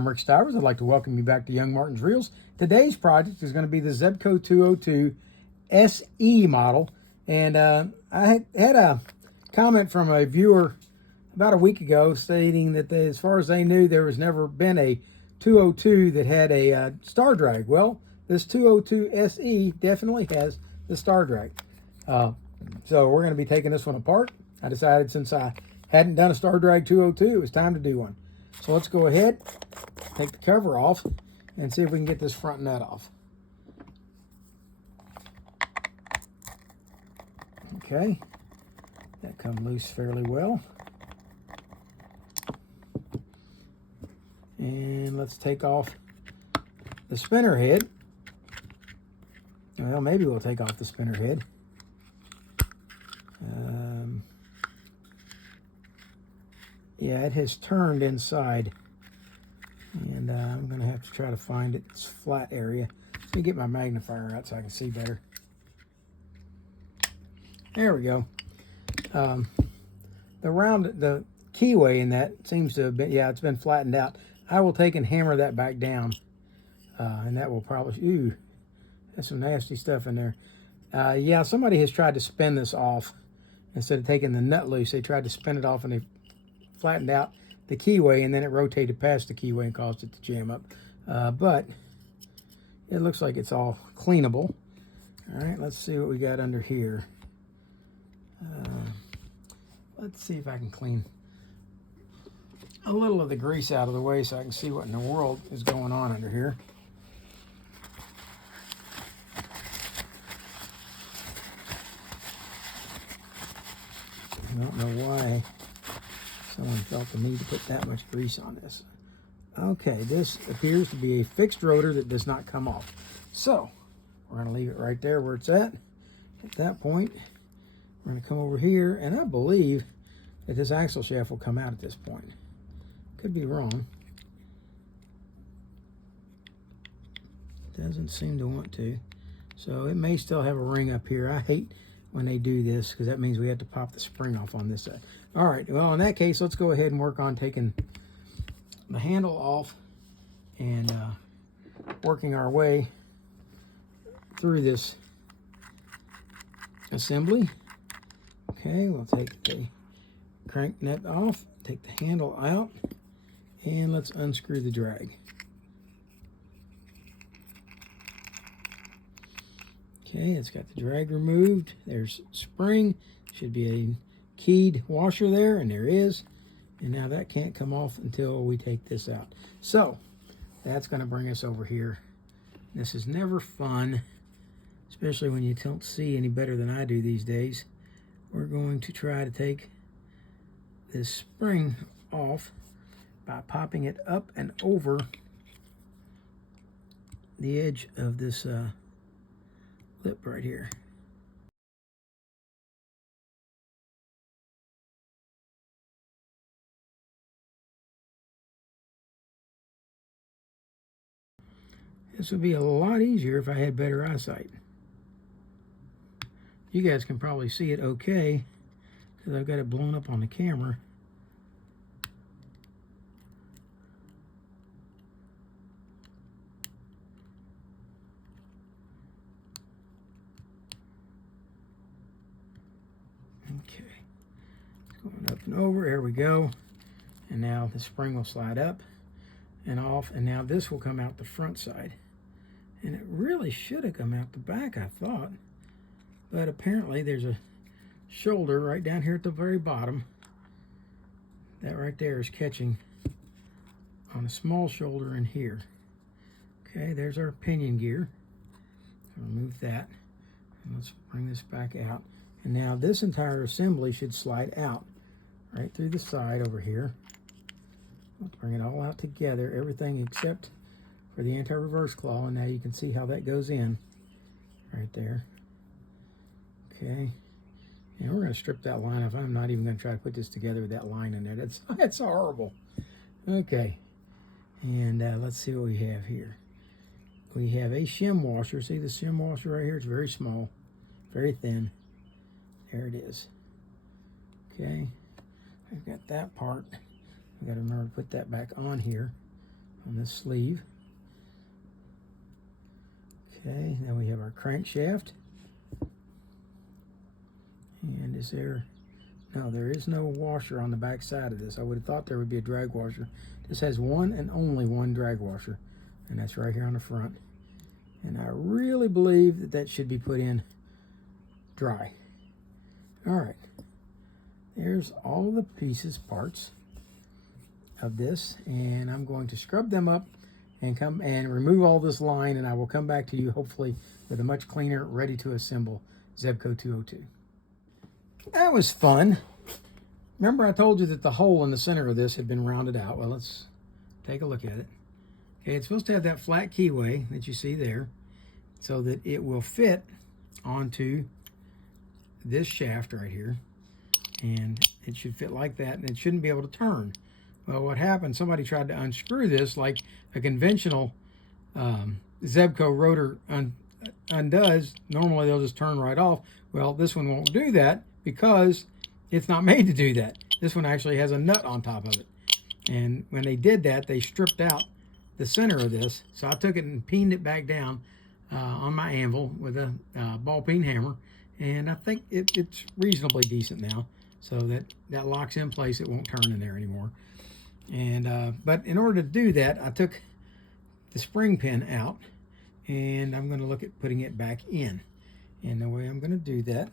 I'm Rick Stivers. I'd like to welcome you back to Young Martin's Reels. Today's project is going to be the Zebco 202SE model. And I had a comment from a viewer about a week ago stating that as far as they knew, there was never been a 202 that had a star drag. Well, this 202SE definitely has the star drag. So we're going to be taking this one apart. I decided since I hadn't done a star drag 202, it was time to do one. So let's go ahead, take the cover off, and see if we can get this front nut off. Okay, that come loose fairly well. And let's take off the spinner head. Well, maybe we'll take off the spinner head. Yeah, it has turned inside, and I'm going to have to try to find its flat area. Let me get my magnifier out so I can see better. There we go. The keyway in that seems to have been, yeah, it's been flattened out. I will take and hammer that back down, and that will probably, ooh, there's some nasty stuff in there. Yeah, somebody has tried to spin this off. Instead of taking the nut loose, they tried to spin it off, and they flattened out the keyway, and then it rotated past the keyway and caused it to jam up. But it looks like it's all cleanable. All right, let's see what we got under here. Let's see if I can clean a little of the grease out of the way so I can see what in the world is going on under here. I don't know why someone felt the need to put that much grease on this. Okay, this appears to be a fixed rotor that does not come off. So we're going to leave it right there where it's at. At that point, we're going to come over here, and I believe that this axle shaft will come out at this point. Could be wrong. Doesn't seem to want to. So it may still have a ring up here. I hate when they do this because that means we have to pop the spring off on this side. All right, well, in that case, let's go ahead and work on taking the handle off and working our way through this assembly. Okay, we'll take the crank nut off, take the handle out, and let's unscrew the drag. Okay, it's got the drag removed. There's spring. Should be a keyed washer there, and there is. And now that can't come off until we take this out. So that's going to bring us over here. This is never fun, especially when you don't see any better than I do these days. We're going to try to take this spring off by popping it up and over the edge of this lip right here. This would be a lot easier if I had better eyesight. You guys can probably see it okay because I've got it blown up on the camera. Okay, it's going up and over. There we go. And now the spring will slide up and off, and now this will come out the front side. And it really should have come out the back, I thought. But apparently there's a shoulder right down here at the very bottom. That right there is catching on a small shoulder in here. Okay, there's our pinion gear. Remove that. And let's bring this back out. And now this entire assembly should slide out right through the side over here. Let's bring it all out together, everything except for the anti-reverse claw. And now you can see how that goes in right there. Okay, and we're going to strip that line off. I'm not even going to try to put this together with that line in there. That's horrible. Okay, and let's see what we have here. We have a shim washer. See the shim washer right here? It's very small, very thin. There it is. Okay, I've got that part. I've got to remember to put that back on here. on this sleeve. Okay, then we have our crankshaft. And is there, no, there is no washer on the back side of this. I would have thought there would be a drag washer. This has one and only one drag washer, and that's right here on the front. And I really believe that that should be put in dry. All right, there's all the pieces, parts of this, and I'm going to scrub them up and come and remove all this line, and I will come back to you hopefully with a much cleaner, ready to assemble Zebco 202. That was fun. Remember I told you that the hole in the center of this had been rounded out. Well, let's take a look at it. Okay, it's supposed to have that flat keyway that you see there so that it will fit onto this shaft right here, and it should fit like that, and it shouldn't be able to turn. Well, what happened, somebody tried to unscrew this like a conventional Zebco rotor undoes. Normally they'll just turn right off. Well, this one won't do that because it's not made to do that. This one actually has a nut on top of it. And when they did that, they stripped out the center of this. So I took it and peened it back down on my anvil with a ball peen hammer. And I think it's reasonably decent now. So that locks in place. It won't turn in there anymore. And but in order to do that, I took the spring pin out, and I'm going to look at putting it back in. And the way I'm going to do that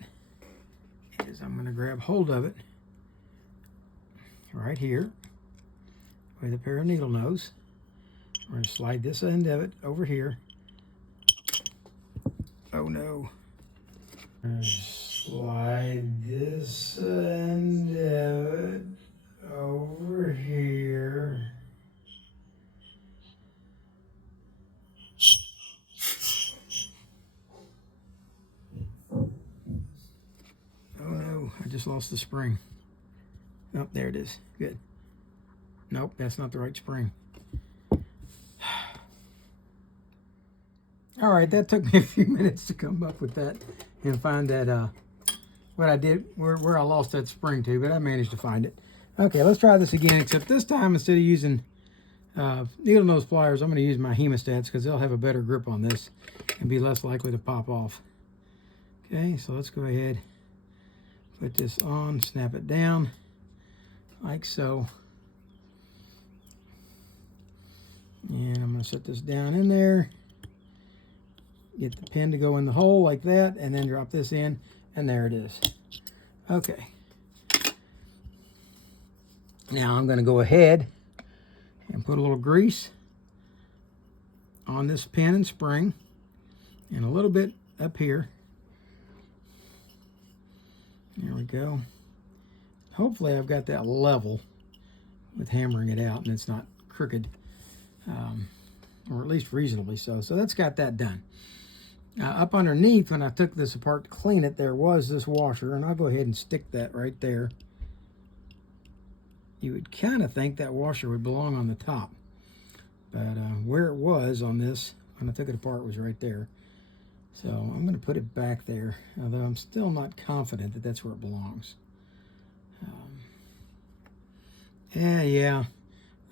is I'm going to grab hold of it right here with a pair of needle nose. We're going to slide this end of it over here. Oh no. Slide this end of it over here. Oh no, I just lost the spring. Oh, there it is. Good. Nope, that's not the right spring. All right, that took me a few minutes to come up with that and find that what I did, where I lost that spring to, but I managed to find it. Okay, let's try this again, except this time instead of using needle nose pliers, I'm going to use my hemostats because they'll have a better grip on this and be less likely to pop off. Okay, so let's go ahead, put this on, snap it down like so. And I'm going to set this down in there. Get the pin to go in the hole like that, and then drop this in, and there it is. Okay. Now I'm going to go ahead and put a little grease on this pin and spring, and a little bit up here. There we go. Hopefully I've got that level with hammering it out, and it's not crooked, or at least reasonably so. So that's got that done. Up underneath, when I took this apart to clean it, there was this washer, and I'll go ahead and stick that right there. You would kind of think that washer would belong on the top, but where it was on this, when I took it apart, was right there. So I'm going to put it back there, although I'm still not confident that that's where it belongs. Yeah,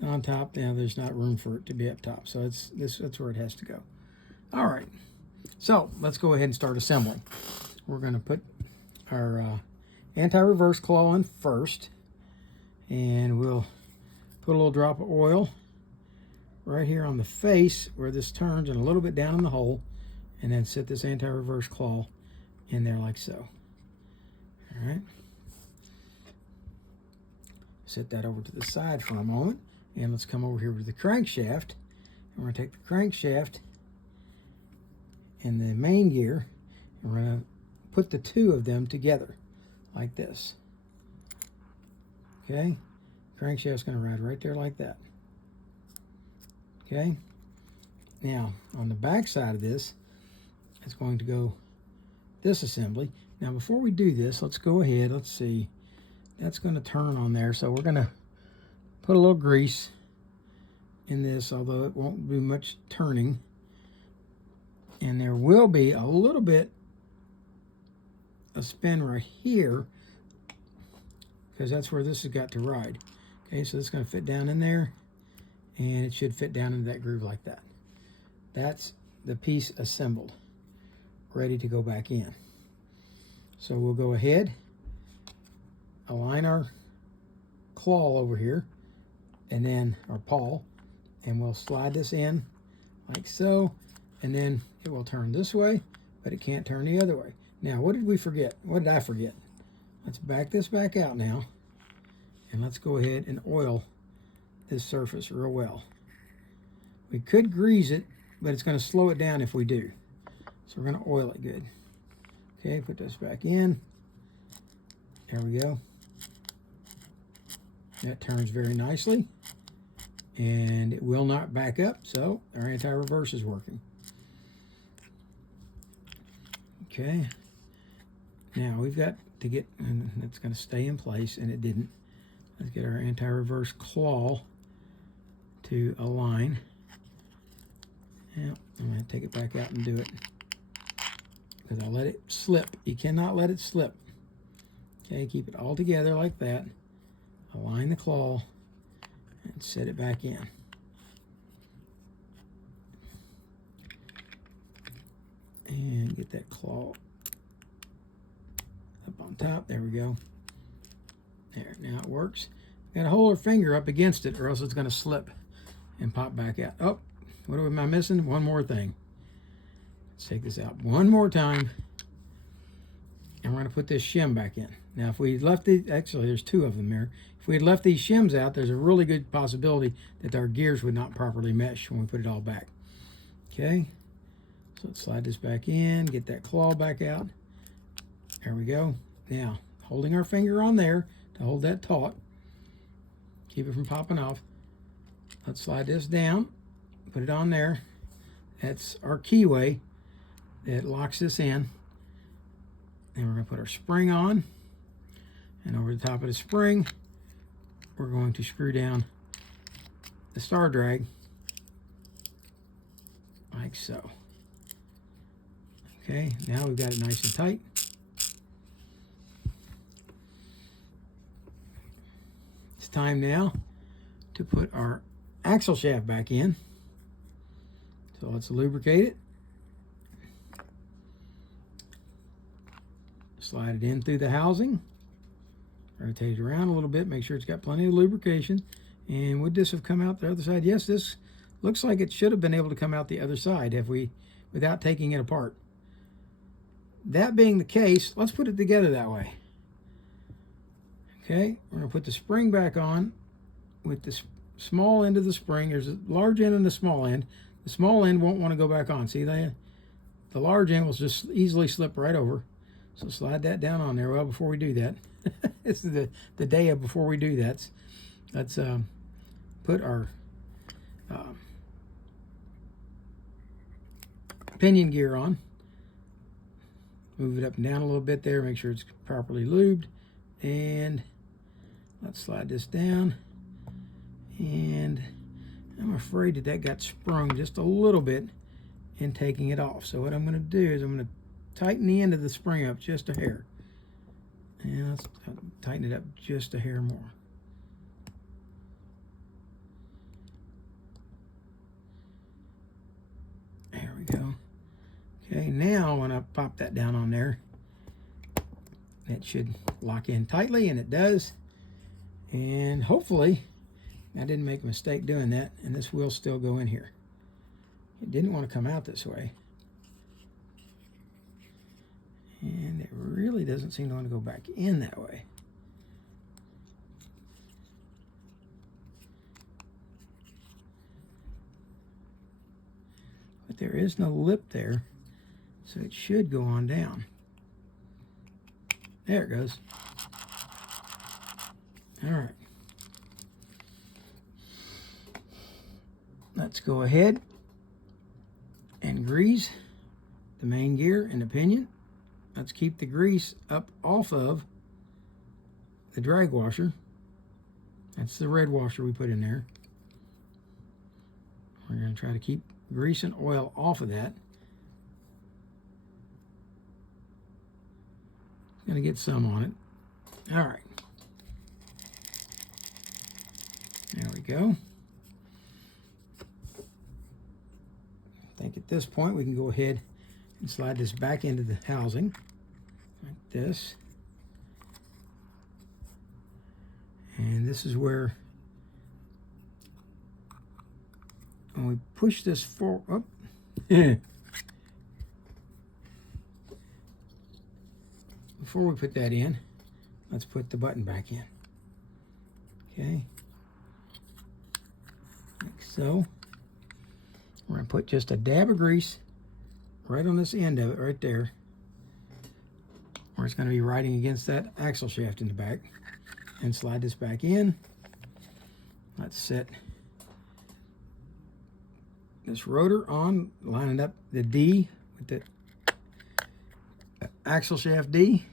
on top, now there's not room for it to be up top, so that's where it has to go. All right. So let's go ahead and start assembling. We're going to put our anti-reverse claw in first, and we'll put a little drop of oil right here on the face where this turns and a little bit down in the hole, and then set this anti-reverse claw in there like so. All right. Set that over to the side for a moment, and let's come over here with the crankshaft. And we're going to take the crankshaft and the main gear, and we're going to put the two of them together like this. Okay, crankshaft's going to ride right there like that. Okay, now on the back side of this, it's going to go disassembly. Now before we do this, let's go ahead, let's see, that's going to turn on there, so we're going to put a little grease in this, although it won't do much turning. And there will be a little bit of spin right here, because that's where this has got to ride. Okay, so it's going to fit down in there, and it should fit down into that groove like that. That's the piece assembled, ready to go back in. So we'll go ahead, align our claw over here, and then our pawl, and we'll slide this in like so, and then it will turn this way, but it can't turn the other way. Now, what did we forget? What did I forget? Let's back this back out now, and let's go ahead and oil this surface real well. We could grease it, but it's going to slow it down if we do. So we're going to oil it good. Okay, put this back in. There we go. That turns very nicely, and it will not back up, so our anti-reverse is working. Okay, now we've got to get, and it's going to stay in place, and it didn't. Let's get our anti-reverse claw to align. Now, I'm going to take it back out and do it, because I let it slip. You cannot let it slip. Okay, keep it all together like that. Align the claw and set it back in. And get that claw up on top. There we go. There, now it works. Got to hold our finger up against it, or else it's going to slip and pop back out. Oh, what am I missing? One more thing. Let's take this out one more time. And we're going to put this shim back in. Now, if we left the, actually there's two of them there. If we had left these shims out, there's a really good possibility that our gears would not properly mesh when we put it all back. Okay, so let's slide this back in, get that claw back out. There we go. Now, holding our finger on there to hold that taut, keep it from popping off. Let's slide this down, put it on there. That's our keyway that locks this in. And we're going to put our spring on, and over the top of the spring, we're going to screw down the star drag like so. Okay, now we've got it nice and tight. It's time now to put our axle shaft back in. So let's lubricate it. Slide it in through the housing. Rotate it around a little bit, make sure it's got plenty of lubrication. And would this have come out the other side? Yes, this looks like it should have been able to come out the other side without taking it apart. That being the case, let's put it together that way. Okay, we're going to put the spring back on with the small end of the spring. There's a large end and a small end. The small end won't want to go back on. See that? The large end will just easily slip right over. So slide that down on there. Well, before we do that, this is the day of before we do that. Let's put our pinion gear on. Move it up and down a little bit there. Make sure it's properly lubed. And let's slide this down. And I'm afraid that got sprung just a little bit in taking it off. So what I'm going to do is I'm going to tighten the end of the spring up just a hair. And let's tighten it up just a hair more. There we go. Okay, now when I pop that down on there, it should lock in tightly, and it does. And hopefully, I didn't make a mistake doing that, and this will still go in here. It didn't want to come out this way. And it really doesn't seem to want to go back in that way. But there is no lip there, so it should go on down. There it goes. All right. Let's go ahead and grease the main gear and the pinion. Let's keep the grease up off of the drag washer. That's the red washer we put in there. We're going to try to keep grease and oil off of that. Going to get some on it. All right. There we go. at this point, we can go ahead and slide this back into the housing, like this. And this is where, when we push this forward, before we put that in, let's put the button back in. Okay, like so. We're going to put just a dab of grease right on this end of it, right there, where it's going to be riding against that axle shaft in the back, and slide this back in. Let's set this rotor on, lining up the D with the axle shaft D,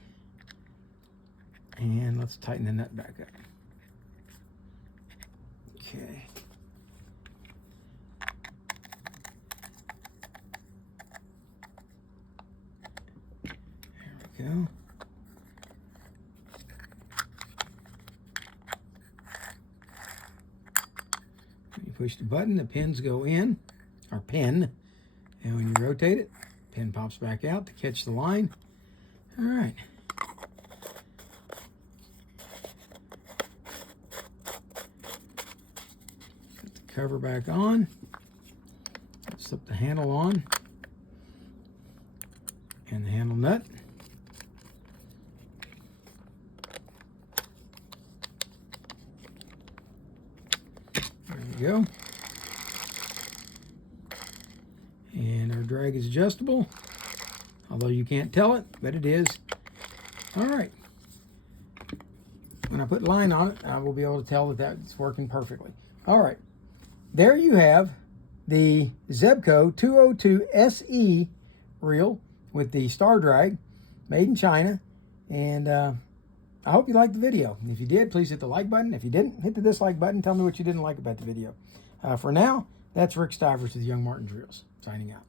and let's tighten the nut back up. Okay. There we go. When you push the button, the pins go in, or pin, and when you rotate it, pin pops back out to catch the line. All right. Put the cover back on. Slip the handle on, and the handle nut. There we go. And our drag is adjustable, although you can't tell it, but it is. All right. When I put line on it, I will be able to tell that that's working perfectly. All right. There you have the Zebco 202SE reel with the star drag, made in China. And I hope you liked the video. If you did, please hit the like button. If you didn't, hit the dislike button. Tell me what you didn't like about the video. For now, that's Rick Stivers with YoungMartin'sReels, signing out.